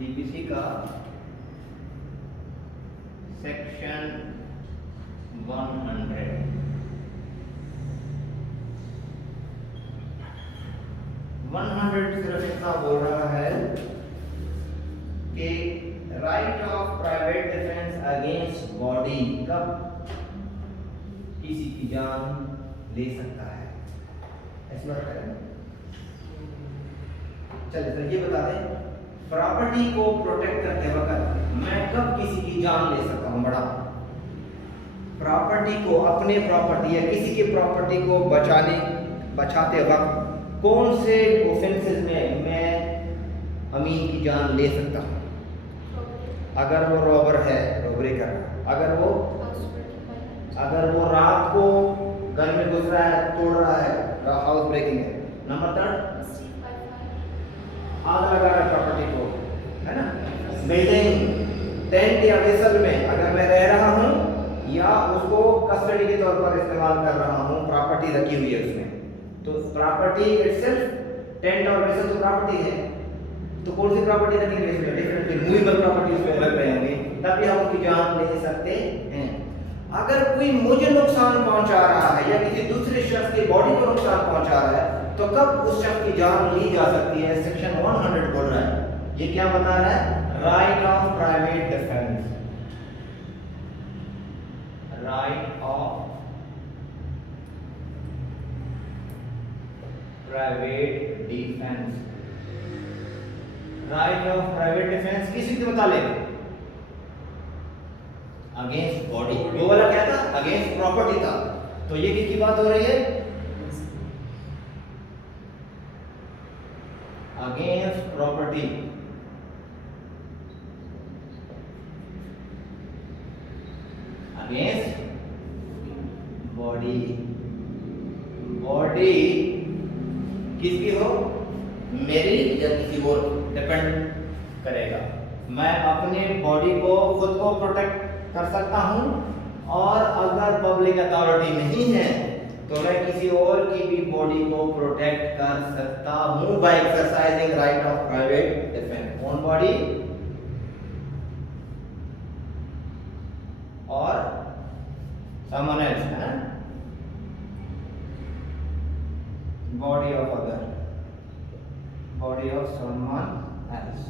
TPC का section 100 सिर्फ इतना बोल रहा है कि right of private defence against body कब किसी की जान ले सकता है, ऐसा करें। चलिए सर ये बता दें, प्रॉपर्टी को प्रोटेक्ट करते वक्त मैं कब किसी की जान ले सकता हूं? बड़ा प्रॉपर्टी को, अपने प्रॉपर्टी या किसी की प्रॉपर्टी को बचाते वक्त कौन से ऑफेंसेस में मैं अमीन की जान ले सकता हूँ? अगर वो रॉबर है, रॉबरी कर रहा है, अगर वो रात को घर में घुस रहा है, तोड़ रहा है, हाउस ब्रेकिंग है। नंबर 3 आग लगा रहा है प्रॉपर्टी को, है ना, बिल्डिंग, टेंट या वेसल में अगर मैं रह रहा हूँ या उसको कस्टडी के तौर पर इस्तेमाल कर रहा हूँ, प्रॉपर्टी रखी हुई है उसमें, तो प्रॉपर्टी इटसेल्फ, टेंट और वेसल तो प्रॉपर्टी है, तो कौन सी प्रॉपर्टी रखेंगे इसमें? डेफिनेटली मूवेबल प्रॉपर्टी उसमें लग रहे होंगे, तभी हम उसकी जान ले सकते हैं। अगर कोई मुझे नुकसान पहुंचा रहा है या किसी दूसरे शख्स की बॉडी को नुकसान पहुंचा रहा है, तो कब उस शख्स की जान ली जा सकती है? सेक्शन 100 बोल रहा है। ये क्या बता रहा है? Right of private defence, right of private defence, right of private defence किसी के मुतालिक अगेंस्ट बॉडी। वो वाला क्या था? अगेंस्ट प्रॉपर्टी था। तो ये किसकी बात हो रही है? Against property, against body. Body किसकी हो? मेरी या किसी और, डिपेंड करेगा। मैं अपने बॉडी को, खुद को प्रोटेक्ट कर सकता हूं, और अगर पब्लिक अथॉरिटी नहीं है तो मैं किसी और की भी बॉडी को प्रोटेक्ट कर सकता हूं by exercising right of private defence on body और समवन एल्स, है ना, body of other, body of someone else.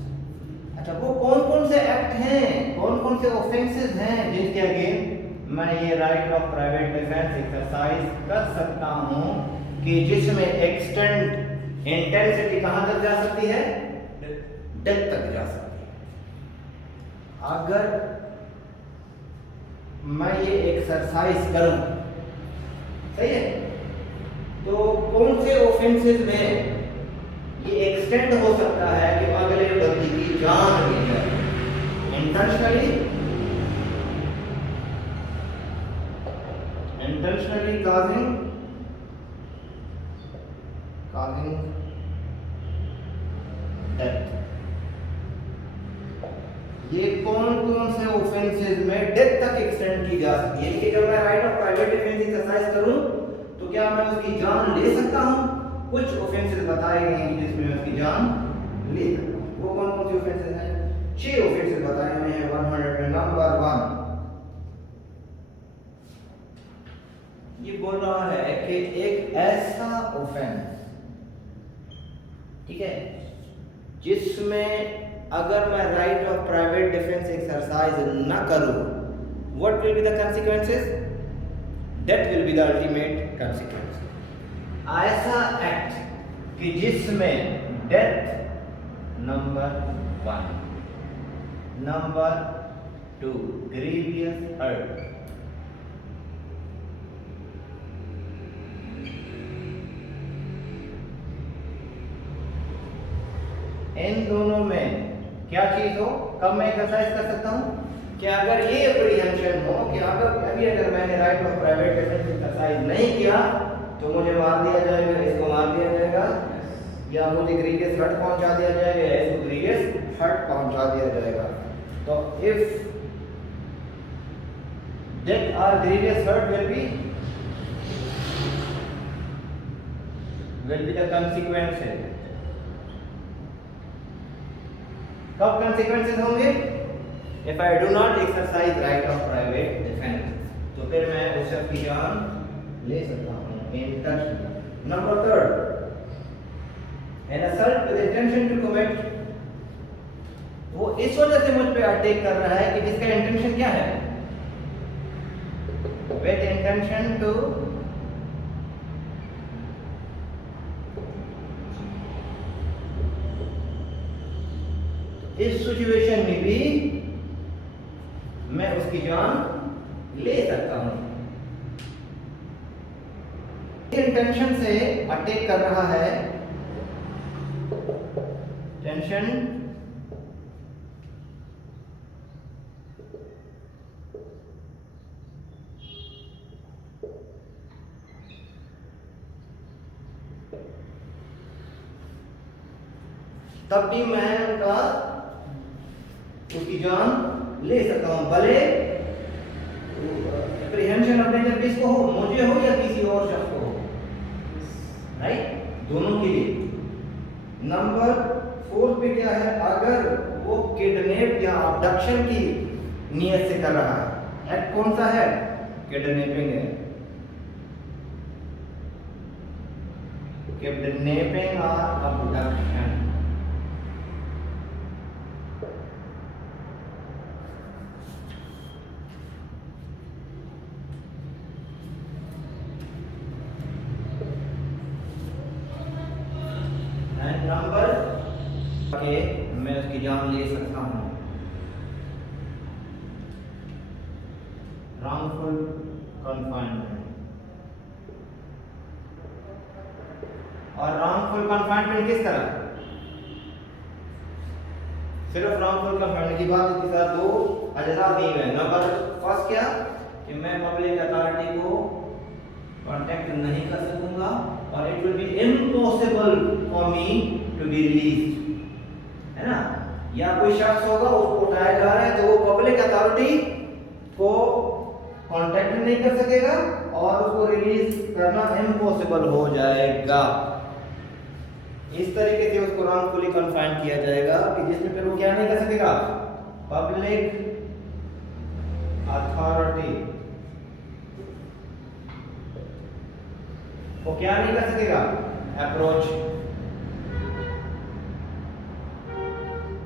अच्छा, वो कौन कौन से एक्ट हैं, कौन कौन से ऑफेंसेस हैं जिनके अगेंस्ट मैं ये right of private defence exercise कर सकता हूं, कि जिसमें एक्सटेंड इंटेंसिटी कहां तक जा सकती है? डेथ तक जा सकती है। अगर मैं ये एक्सरसाइज करूं, सही है, तो कौन से ऑफेंसेस में ये एक्सटेंड हो सकता है कि अगले बंदी की जान ली जाए? Intentionally causing death. ये कौन कौन से ऑफेंसेस में डेथ तक एक्सटेंड की जा सकती है? कि जब मैं right of private defence exercise करूं तो क्या मैं उसकी जान ले सकता हूं? कुछ ऑफेंसेस बताए गए हैं जिसमें मैं उसकी जान ले सकता हूं। वो कौन कौन से ऑफेंसेस हैं? 6 ऑफेंसेस बताए हुए हैं 100 में। नंबर 1, ये बोल रहा है कि एक ऐसा ऑफेंस, ठीक है, जिसमें अगर मैं right of private defence exercise न करूं, what will be the consequences? Death will be the ultimate consequence। ऐसा एक्ट कि जिसमें death number 1, number 2 grievous hurt, इन दोनों में क्या चीज हो, कब मैं एक्सरसाइज कर सकता हूं? कि अगर ये एप्रीहेंशन हो कि अगर मैंने right of private defence exercise नहीं किया तो मुझे मार दिया जाएगा, इसको मार दिया जाएगा, या मुझे ग्रीवियस हर्ट पहुंचा दिया जाएगा, या इसको ग्रीवियस हर्ट पहुंचा दिया जाएगा। तो इफ डेथ और grievous hurt will be the consequences कब कॉन्सिक्वेंसेस होंगे? If I do not exercise right of private defence, तो फिर मैं उस शख्स की जान ले सकता हूँ। Intention. Number third, an assault with intention to commit, वो इस वजह से मुझ पे अटैक कर रहा है कि जिसका इंटेंशन क्या है? विद इंटेंशन टू इस सिचुएशन में भी मैं उसकी जान ले सकता हूं। इंटेंशन से अटैक कर रहा है, टेंशन तब भी मैं उसकी जान ले सकता हूं, भले एप्रीहेंशन ऑफ डेंजर किसको हो, मुझे हो या किसी और शख्स को हो, राइट, दोनों के लिए। नंबर 4 पे क्या है? अगर वो किडनैप या अबडक्शन की नियत से कर रहा है, एक्ट कौन सा है? किडनैपिंग है, किडनैपिंग और अबडक्शन। नंबर के मैं उसकी जान ले सकता हूं, wrongful confinement। और wrongful confinement किस तरह? सिर्फ wrongful confinement की बात, इसके साथ दो अजजा दिए गए। नंबर फर्स्ट क्या? कि मैं पब्लिक अथॉरिटी को कांटेक्ट नहीं कर सकूंगा और it will be impossible for me to be released, है ना? या कोई शख्स होगा, उसको उठाया जा रहा है, तो वो पब्लिक अथॉरिटी को कांटेक्ट नहीं कर सकेगा और उसको रिलीज करना इम्पॉसिबल हो जाएगा। इस तरीके से उसको रॉन्गफुली कन्फाइन किया जाएगा कि जिसमें फिर वो क्या नहीं कर सकेगा? पब्लिक अथॉरिटी वो क्या नहीं कर सकेगा? अप्रोच,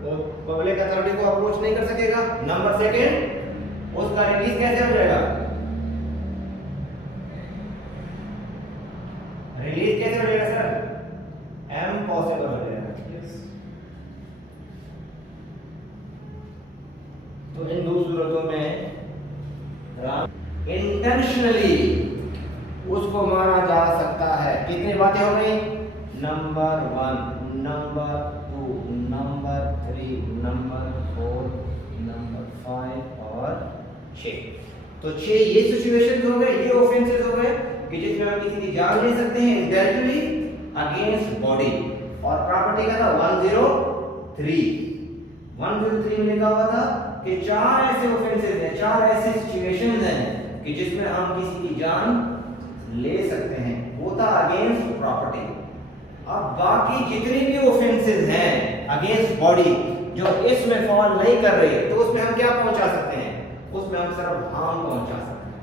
वो पब्लिक अथॉरिटी को अप्रोच नहीं कर सकेगा। नंबर सेकंड, उसका रिलीज कैसे हो जाएगा? रिलीज कैसे हो जाएगा सर? इम्पॉसिबल हो जाएगा। तो इन दो सूरतों में इंटेंशनली उसको मारा जा सकता है। कितनी बातें हो गई? Number 1, number 2, number 3, number 4, number 5 और 6। तो 6 ये सिचुएशंस हो गए, ये ऑफेंसेस हो गए कि जिसमें हम किसी की जान ले सकते हैं इंडायरेक्टली अगेंस्ट बॉडी। और प्रॉपर्टी का था 103। 103 में लिखा हुआ था कि 4 ऐसे ऑफेंसेस हैं, 4 ऐसे सिचुएशंस हैं कि जिसमें हम किसी की जान ले सकते हैं। वो था अगेंस्ट प्रॉपर्टी। अब बाकी जितनी भी ऑफेंसेस हैं अगेंस्ट बॉडी जो इसमें फॉल नहीं कर रही, तो उसमें हम क्या पहुंचा सकते हैं? उसमें हम सिर्फ हार्म पहुंचा सकते हैं।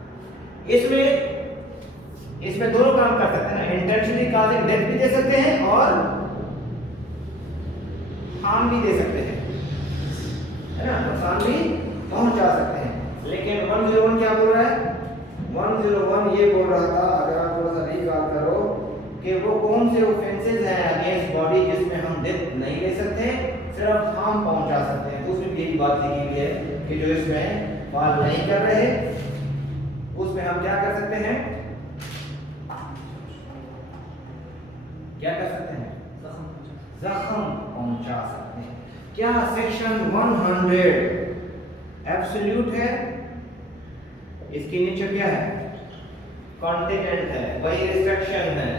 इसमें दोनों काम कर सकते हैं ना, इंटेंशनली काजिंग डेथ भी दे सकते हैं और हार्म भी दे सकते हैं, है ना, नुकसान भी पहुंचा सकते हैं। लेकिन 101 क्या बोल रहा है? 101 ये बोल रहा था, अगर आप थोड़ा सा रिकॉल करो, कि वो कौन से ऑफेंसेस हैं अगेंस्ट बॉडी जिसमें हम डेथ नहीं ले सकते, सिर्फ हार्म पहुंचा सकते हैं। तो उसमें भी यही बात लिखी हुई है कि जो इसमें फॉल नहीं कर रहे उसमें हम क्या कर सकते हैं? क्या कर सकते हैं? जख्म पहुंचा सकते हैं। क्या सेक्शन 100 एब्सोल्यूट है? इसकी नेचर क्या है? कॉन्टिजेंट है। वही रिस्ट्रिक्शन है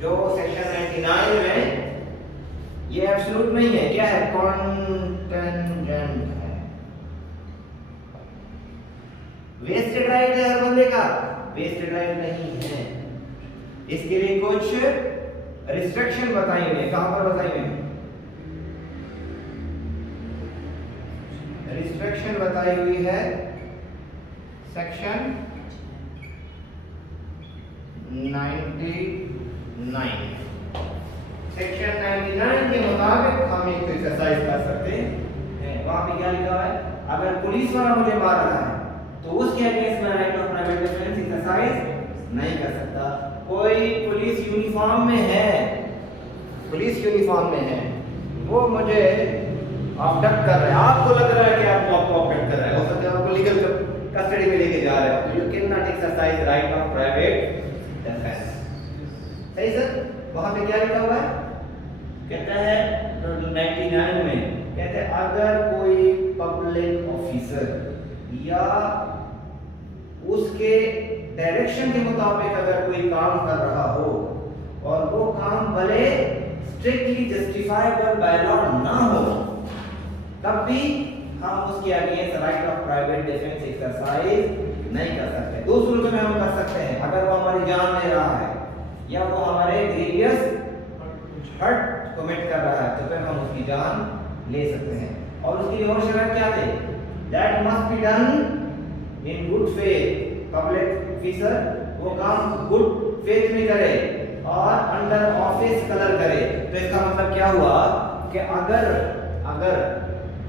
जो सेक्शन 99 में ये एब्सोल्यूट नहीं है। क्या है? कॉन्टिजेंट है। वेस्टेड राइट है हर बंदे का? वेस्टेड राइट नहीं है। इसके लिए कुछ रिस्ट्रिक्शन बताई हुई है। कहां पर बताई हुई है? रिस्ट्रिक्शन बताई हुई है सेक्शन 99। सेक्शन 99 के मुताबिक हम एक एक्सरसाइज कर सकते हैं। वहां पे क्या लिखा है, अगर पुलिस वाला मुझे मार रहा है तो उसके अगेंस्ट में right of private defence exercise नहीं कर सकता। कोई पुलिस यूनिफॉर्म में है, पुलिस यूनिफॉर्म में है, वो मुझे ऑब्जेक्ट कर रहा है, आपको लग रहा है कि आपको ऑब्जेक्ट कर रहा है, हो सकता है आपको लीगल कस्टडी में लेके जा रहे हो, तो you can not exercise right of private defence. सही सर, वहां पे क्या लिखा हुआ है, कहता है 99 में कहते हैं अगर कोई पब्लिक ऑफिसर या उसके डायरेक्शन के मुताबिक अगर कोई काम कर रहा हो और वो काम भले स्ट्रिक्टली जस्टिफाइबल बाय लॉ ना हो, तब भी हम उसके against right of private defence exercise नहीं कर सकते। दो सूरतों में हम कर सकते हैं, अगर वो हमारी जान ले रहा है या वो हमारे ग्रीवियस हर्ट कमिट कर रहा है, तो फिर हम उसकी जान ले सकते हैं। और उसके लिए और शर्त क्या थे, that must be done in good faith. Public officer वो काम गुड फेथ में करे और अंडर ऑफिस कलर करे। तो इसका मतलब क्या हुआ कि अगर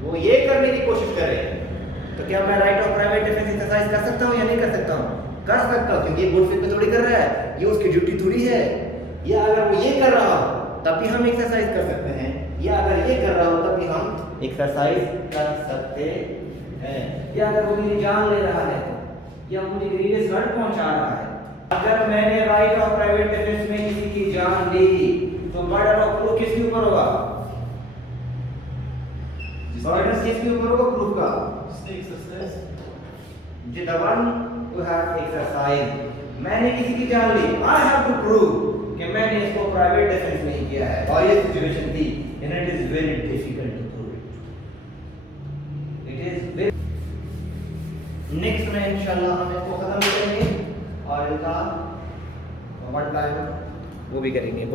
वो ये करने की कोशिश करे तो क्या मैं right of private defence exercise कर सकता हूँ या नहीं कर सकता हूँ? कर सकता हूँ, क्योंकि ये गुड फेथ में थोड़ी कर रहा है, ये उसकी ड्यूटी थोड़ी है। या अगर वो ये कर रहा हो तब भी हम एक्सरसाइज कर सकते हैं, या अगर ये कर रहा हो तब भी हम एक्सरसाइज कर सकते हैं। या अगर वो मेरी जान ले रहा है या मुझे ग्रीवियस हर्ट पहुंचा रहा है, अगर मैंने राइट ऑफ प्राइवेट डिफेंस में किसी की जान ली तो बर्डन ऑफ प्रूफ किसके ऊपर होगा? बर्डन किसके ऊपर होगा प्रूफ का? The one who has exercised। मैंने किसी की जान ली, I have to prove कि मैंने इसको प्राइवेट डिफेंस नहीं किया है और ये सिचुएशन थी, and it is very difficult to prove it. It is very next में इंशाल्लाह हम इसको खत्म करेंगे और इनका वन टाइम वो भी करेंगे।